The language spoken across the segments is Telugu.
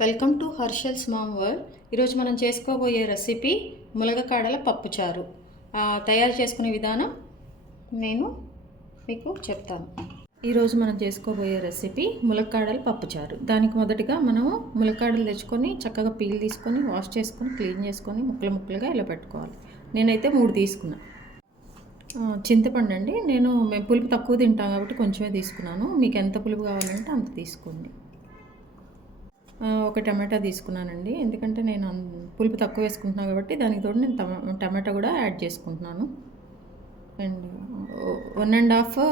Welcome to Harshal's mom world. ఈరోజు మనం చేసుకోబోయే రెసిపీ ములగకాడల పప్పుచారు. తయారు చేసుకునే విధానం నేను మీకు చెప్తాను. ఈరోజు మనం చేసుకోబోయే రెసిపీ ములక్కాడల పప్పుచారు. దానికి మొదటిగా మనము ములక్కాడలు తెచ్చుకొని చక్కగా పీల్ తీసుకొని వాష్ చేసుకొని క్లీన్ చేసుకొని ముక్కలుగా ఇలా పెట్టుకోవాలి. నేనైతే 3 తీసుకున్నా. చింతపండు అండి, మేము పులుపు తక్కువ తింటాం కాబట్టి కొంచెమే తీసుకున్నాను. మీకు ఎంత పులుపు కావాలంటే అంత తీసుకోండి. ఒక టమాటా తీసుకున్నానండి, ఎందుకంటే నేను పులుపు తక్కువ వేసుకుంటున్నాను కాబట్టి దానికి తోడు నేను టమాటా కూడా యాడ్ చేసుకుంటున్నాను. అండ్ 1.5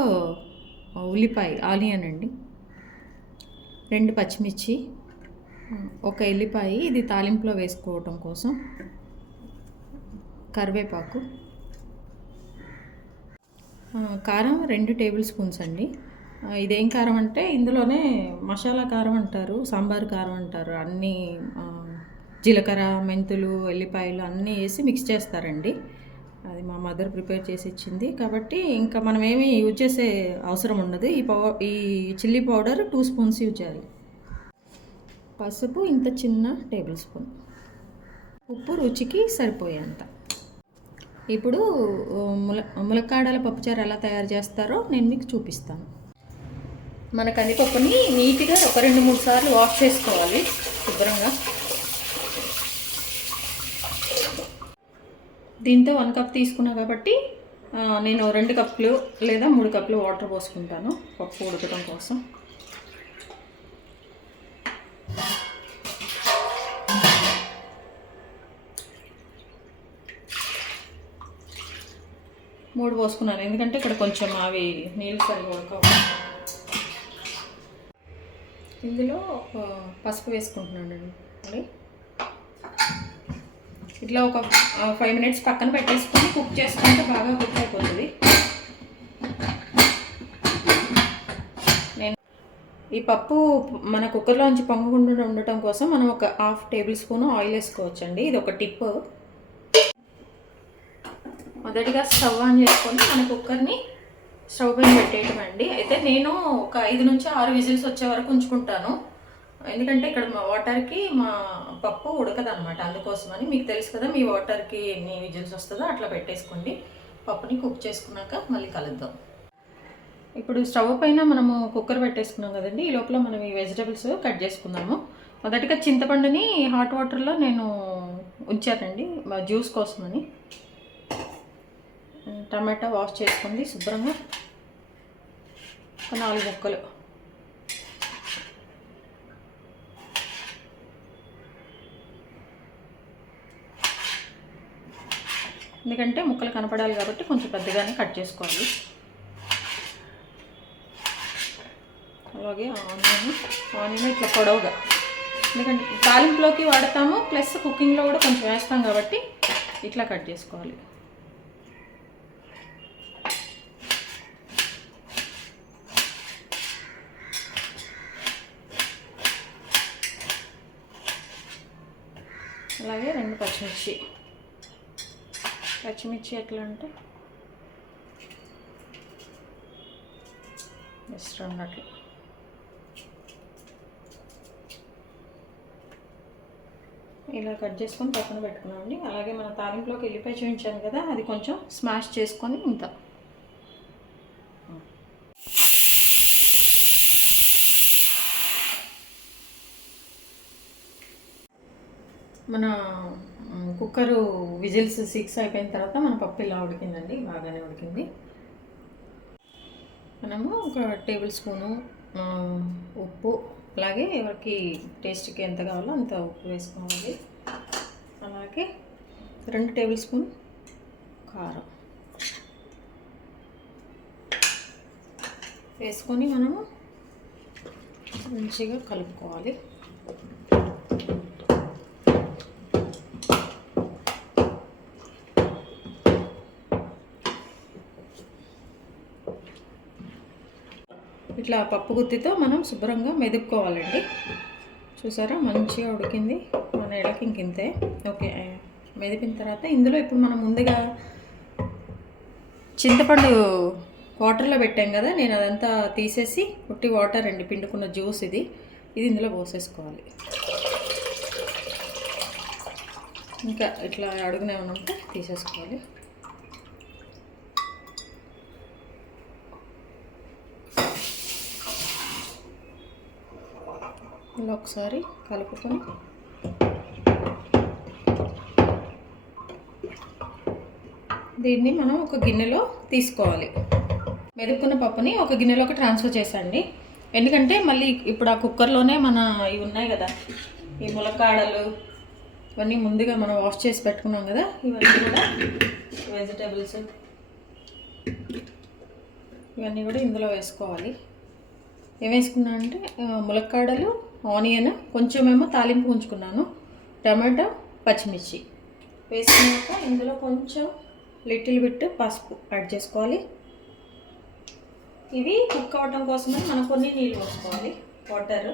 ఉల్లిపాయ ఆనియన్ అండి, 2 పచ్చిమిర్చి, 1 ఎల్లిపాయ ఇది తాలింపులో వేసుకోవటం కోసం, కరివేపాకు, కారం 2 టేబుల్ స్పూన్స్ అండి. ఇదేం కారం అంటే ఇందులోనే మసాలా కారం అంటారు, సాంబార్ కారం అంటారు. అన్నీ జీలకర్ర, మెంతులు, ఎల్లిపాయలు అన్నీ వేసి మిక్స్ చేస్తారండి. అది మా మదర్ ప్రిపేర్ చేసి ఇచ్చింది కాబట్టి ఇంకా మనం ఏమీ యూజ్ చేసే అవసరం ఉండదు. ఈ చిల్లీ పౌడర్ 2 స్పూన్స్ యూజ్ చేయాలి. పసుపు ఇంత చిన్న టేబుల్ స్పూన్, ఉప్పు రుచికి సరిపోయేంత. ఇప్పుడు ములక్కాడల పప్పుచారు ఎలా తయారు చేస్తారో నేను మీకు చూపిస్తాను. మన కందిపప్పుని నీట్గా ఒక 2-3 సార్లు వాష్ చేసుకోవాలి శుభ్రంగా. దీంతో 1 కప్ తీసుకున్నా కాబట్టి నేను 2 కప్పులు లేదా 3 కప్పులు వాటర్ పోసుకుంటాను పప్పు ఉడకడం కోసం. మూడు పోసుకున్నాను ఎందుకంటే ఇక్కడ కొంచెం అవి నీళ్ళు సరిగా ఉడకవు. ఇందులో పసుపు వేసుకుంటున్నానండి. ఇట్లా ఒక 5 మినిట్స్ పక్కన పెట్టేసుకొని కుక్ చేసుకుంటే బాగా కుక్ అయిపోతుంది. నేను ఈ పప్పు మన కుక్కర్లోంచి పొంగకుండా ఉండటం కోసం మనం ఒక 1/2 టేబుల్ స్పూన్ ఆయిల్ వేసుకోవచ్చండి. ఇది ఒక టిప్. మొదటిగా స్టవ్ ఆన్ చేసుకొని మన కుక్కర్ని స్టవ్ పైన పెట్టేయటం అండి. అయితే నేను ఒక 5 నుంచి 6 విజిల్స్ వచ్చే వరకు ఉంచుకుంటాను, ఎందుకంటే ఇక్కడ మా వాటర్కి మా పప్పు ఉడకదనమాట. అందుకోసమని మీకు తెలుసు కదా, మీ వాటర్కి ఎన్ని విజిల్స్ వస్తుందో అట్లా పెట్టేసుకోండి. పప్పుని కుక్ చేసుకున్నాక మళ్ళీ కలుద్దాం. ఇప్పుడు స్టవ్ పైన మనము కుక్కర్ పెట్టేసుకున్నాం కదండి. ఈ లోపల మనం ఈ వెజిటబుల్స్ కట్ చేసుకుందాము. మొదటిగా చింతపండుని హాట్ వాటర్లో నేను ఉంచానండి జ్యూస్ కోసమని. టమాటా వాష్ చేసుకుంది శుభ్రంగా, 4 ముక్కలు. ఎందుకంటే ముక్కలు కనపడాలి కాబట్టి కొంచెం పెద్దగానే కట్ చేసుకోవాలి. అలాగే ఆనియన్ ఇట్లా పొడవుగా, ఎందుకంటే తాలింపులోకి వాడతాము ప్లస్ కుకింగ్లో కూడా కొంచెం వేస్తాం కాబట్టి ఇట్లా కట్ చేసుకోవాలి. అలాగే 2 పచ్చిమిర్చి ఎట్లా అంటే జస్ట్ అన్నట్లు. ఇలా కట్ చేసుకొని పక్కన పెట్టుకున్నామండి. అలాగే మన తాలింపులోకి ఎల్లిపాయ చూపించాను కదా, అది కొంచెం స్మాష్ చేసుకొని ఇంత మన కుక్కరు విజిల్స్ 6 అయిపోయిన తర్వాత మన పప్పు ఇలా ఉడికిందండి, బాగానే ఉడికింది. మనము ఒక టేబుల్ స్పూను ఉప్పు, అలాగే ఎవరికి టేస్ట్కి ఎంత కావాలో అంత ఉప్పు వేసుకోవాలి. అలాగే 2 టేబుల్ స్పూన్ కారం వేసుకొని మనము మంచిగా కలుపుకోవాలి. ఇట్లా పప్పు గుత్తితో మనం శుభ్రంగా మెదుపుకోవాలండి. చూసారా, మంచిగా ఉడికింది. మన ఎడకి ఇంకింతే. ఓకే, మెదిపిన తర్వాత ఇందులో ఇప్పుడు మనం ముందుగా చింతపండు వాటర్లో పెట్టాం కదా, నేను అదంతా తీసేసి ఉట్టి వాటర్ అండి, పిండుకున్న జ్యూస్ ఇది ఇందులో పోసేసుకోవాలి. ఇంకా ఇట్లా అడుగునే ఉంటే తీసేసుకోవాలి. ఇలా ఒకసారి కలుపుకొని దీన్ని మనం ఒక గిన్నెలో తీసుకోవాలి. మెదుపుకున్న పప్పుని ఒక గిన్నెలోకి ట్రాన్స్ఫర్ చేసండి. ఎందుకంటే మళ్ళీ ఇప్పుడు ఆ కుక్కర్లోనే మన ఇవి ఉన్నాయి కదా, ఈ ములక్కాడలు ఇవన్నీ ముందుగా మనం వాష్ చేసి పెట్టుకున్నాం కదా, ఇవన్నీ కూడా వెజిటేబుల్స్ ఇవన్నీ కూడా ఇందులో వేసుకోవాలి. ఏం వేసుకున్నా అంటే ములక్కాడలు, ఆనియన్, కొంచెమేమో తాలింపు ఉంచుకున్నాను, టమాటో, పచ్చిమిర్చి వేసుకున్నాక ఇందులో కొంచెం లిటిల్ బిట్ పసుపు యాడ్ చేసుకోవాలి. ఇవి కుక్ అవ్వటం కోసమే మనం కొన్ని నీళ్ళు పోసుకోవాలి, వాటర్.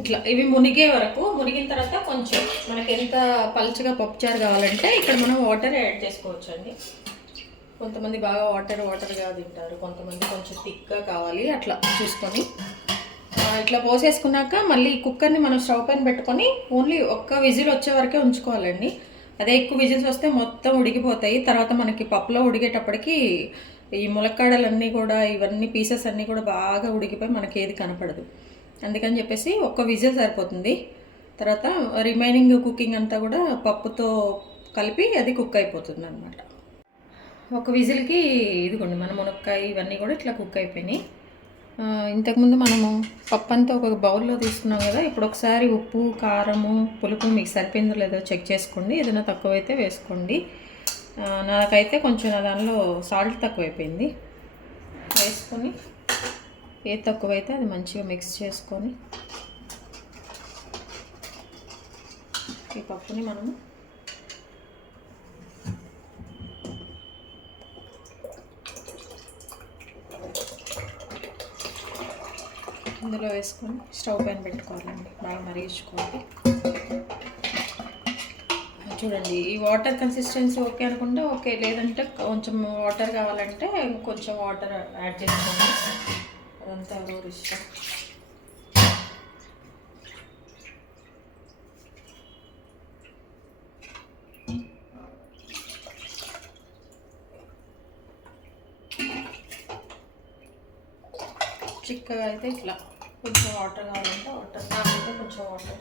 ఇట్లా ఇవి మునిగే వరకు, మునిగిన తర్వాత కొంచెం మనకి ఎంత పలుచగా పప్పుచారు కావాలంటే ఇక్కడ మనం వాటర్ యాడ్ చేసుకోవచ్చు అండి. కొంతమంది బాగా వాటర్గా తింటారు, కొంతమంది కొంచెం థిక్గా కావాలి, అట్లా చూసుకొని ఇట్లా పోసేసుకున్నాక మళ్ళీ కుక్కర్ని మనం స్టవ్ పైన పెట్టుకొని ఓన్లీ ఒక్క విజిల్ వచ్చే వరకే ఉంచుకోవాలండి. అదే ఎక్కువ విజిల్స్ వస్తే మొత్తం ఉడికిపోతాయి. తర్వాత మనకి పప్పులో ఉడికేటప్పటికి ఈ ములక్కాడలన్నీ కూడా, ఇవన్నీ పీసెస్ అన్నీ కూడా బాగా ఉడికిపోయి మనకి ఏది కనపడదు. అందుకని చెప్పేసి ఒక్క విజిల్ సరిపోతుంది. తర్వాత రిమైనింగ్ కుకింగ్ అంతా కూడా పప్పుతో కలిపి అది కుక్ అయిపోతుంది అన్నమాట. ఒక విజిల్కి ఇదిగోండి మన మునక్కాయ ఇవన్నీ కూడా ఇట్లా కుక్ అయిపోయినాయి. ఇంతకుముందు మనము పప్పు అంతా ఒక బౌల్లో తీసుకున్నాం కదా, ఇప్పుడు ఒకసారి ఉప్పు, కారము, పులుపు మీకు సరిపోయిందో లేదో చెక్ చేసుకోండి. ఏదైనా తక్కువైతే వేసుకోండి. నాకైతే కొంచెం దానిలో సాల్ట్ తక్కువైపోయింది. వేసుకొని ఏది తక్కువైతే అది మంచిగా మిక్స్ చేసుకొని ఈ పప్పుని మనము ఇందులో వేసుకొని స్టవ్ పైన పెట్టుకోవాలండి, బాగా మరిగించుకోవాలి. చూడండి, ఈ వాటర్ కన్సిస్టెన్సీ ఓకే అనుకుంటే ఓకే, లేదంటే కొంచెం వాటర్ కావాలంటే కొంచెం వాటర్ యాడ్ చేసుకోండి. అదంతా ఎవరు ఇష్టం. చిక్కగా అయితే ఇట్లా, కొంచెం వాటర్ కావాలంటే వాటర్, కావాలంటే కొంచెం వాటర్.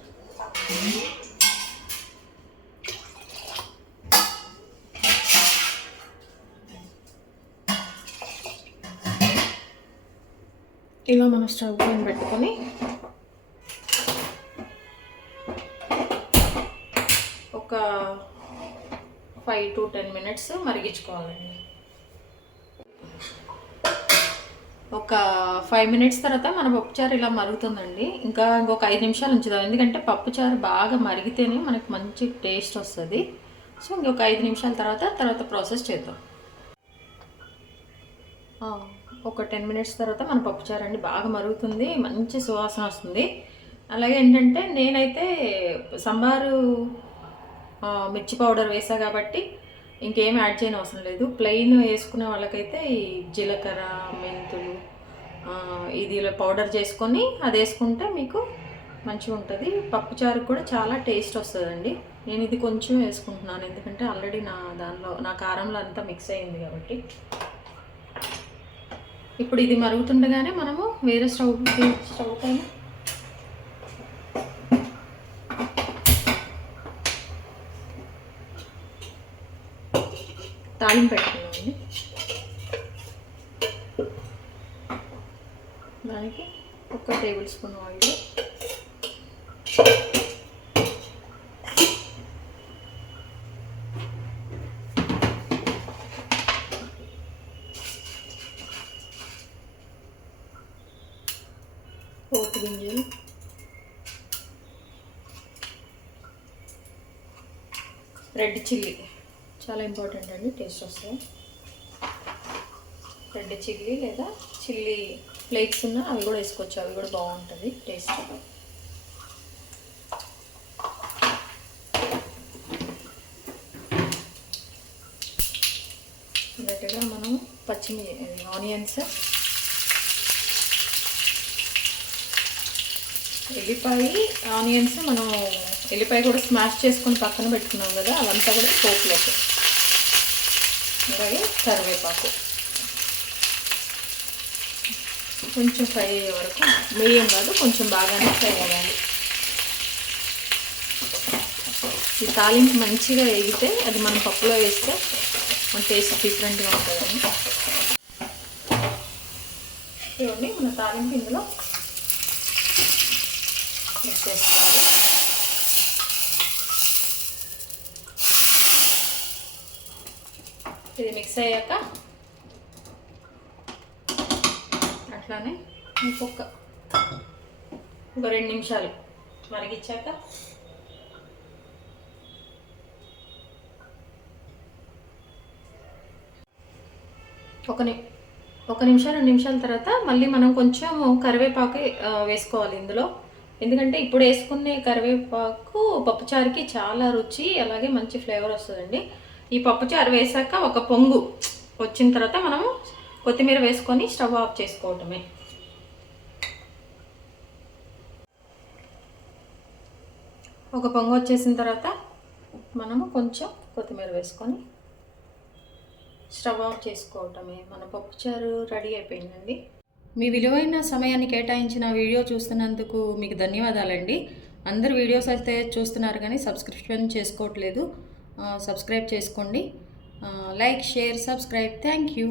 ఇలా మనం స్టవ్ పైన పెట్టుకొని ఒక 5 to 10 minutes మరిగించుకోవాలండి. ఒక 5 minutes తర్వాత మన పప్పుచారు ఇలా మరుగుతుందండి. ఇంకొక 5 నిమిషాలు ఉంచుదాం, ఎందుకంటే పప్పుచారు బాగా మరిగితేనే మనకు మంచి టేస్ట్ వస్తుంది. సో ఇంకొక 5 నిమిషాల తర్వాత ప్రాసెస్ చేద్దాం. ఒక 10 minutes తర్వాత మన పప్పుచారు అండి బాగా మరుగుతుంది, మంచి సువాసన వస్తుంది. అలాగే ఏంటంటే నేనైతే సాంబారు మిర్చి పౌడర్ వేసా కాబట్టి ఇంకేం యాడ్ చేయని అవసరం లేదు. ప్లెయిన్ వేసుకునే వాళ్ళకైతే ఈ జీలకర్ర, మెంతులు ఇది పౌడర్ చేసుకొని అది వేసుకుంటే మీకు మంచిగా ఉంటుంది. పప్పుచారు కూడా చాలా టేస్ట్ వస్తుందండి. నేను ఇది కొంచెం వేసుకుంటున్నాను, ఎందుకంటే ఆల్రెడీ నా కారంలో అంతా మిక్స్ అయింది కాబట్టి. ఇప్పుడు ఇది మరుగుతుండగానే మనము వేరే స్టవ్ పైన తాలింపు పెట్టుకున్నామండి. దానికి 1 టేబుల్ స్పూన్ ఆయిల్, పోపు గింజలు, రెడ్ చిల్లీ చాలా ఇంపార్టెంట్ అండి, టేస్ట్ వస్తుంది. రెడ్ చిల్లీ లేదా చిల్లీ ఫ్లేక్స్ ఉన్నా అవి కూడా వేసుకోవచ్చు, అవి కూడా బాగుంటుంది టేస్ట్. లైట్గా మనం ఆనియన్స్, ఆనియన్స్ మనం ఎల్లిపాయ కూడా స్మాష్ చేసుకొని పక్కన పెట్టుకున్నాం కదా, అవంతా కూడా పోపులోకి. అలాగే కరివేపాకు కొంచెం ఫ్రై అయ్యే వరకు, మీడియం కాదు కొంచెం బాగానే ఫ్రై అవ్వాలి. ఈ తాలింపు మంచిగా వేగితే అది మనం పప్పులో వేస్తే మన టేస్ట్ డిఫరెంట్గా ఉంటుందండి. చూడండి మన తాలింపు ఇందులో మిక్స్ చేసుకోవాలి. ఇది మిక్స్ అయ్యాక అట్లానే ఇంకొక 2 నిమిషాలు మరిగించాక ఒక నిమిషం 2 నిమిషాల తర్వాత మళ్ళీ మనం కొంచెం కరివేపాకు వేసుకోవాలి ఇందులో. ఎందుకంటే ఇప్పుడు వేసుకునే కరివేపాకు పప్పుచారుకి చాలా రుచి, అలాగే మంచి ఫ్లేవర్ వస్తుందండి. ఈ పప్పుచారు వేసాక ఒక పొంగు వచ్చిన తర్వాత మనము కొత్తిమీర వేసుకొని స్టవ్ ఆఫ్ చేసుకోవటమే. ఒక పొంగు వచ్చేసిన తర్వాత మనము కొంచెం కొత్తిమీర వేసుకొని స్టవ్ ఆఫ్ చేసుకోవటమే. మన పప్పుచారు రెడీ అయిపోయిందండి. మీ విలువైన సమయాన్ని కేటాయించిన వీడియో చూస్తున్నందుకు మీకు ధన్యవాదాలండి. అందరు వీడియోస్ అయితే చూస్తున్నారు కానీ సబ్స్క్రిప్షన్ చేసుకోవట్లేదు. సబ్స్క్రైబ్ చేసుకోండి. Like, share, subscribe. Thank you.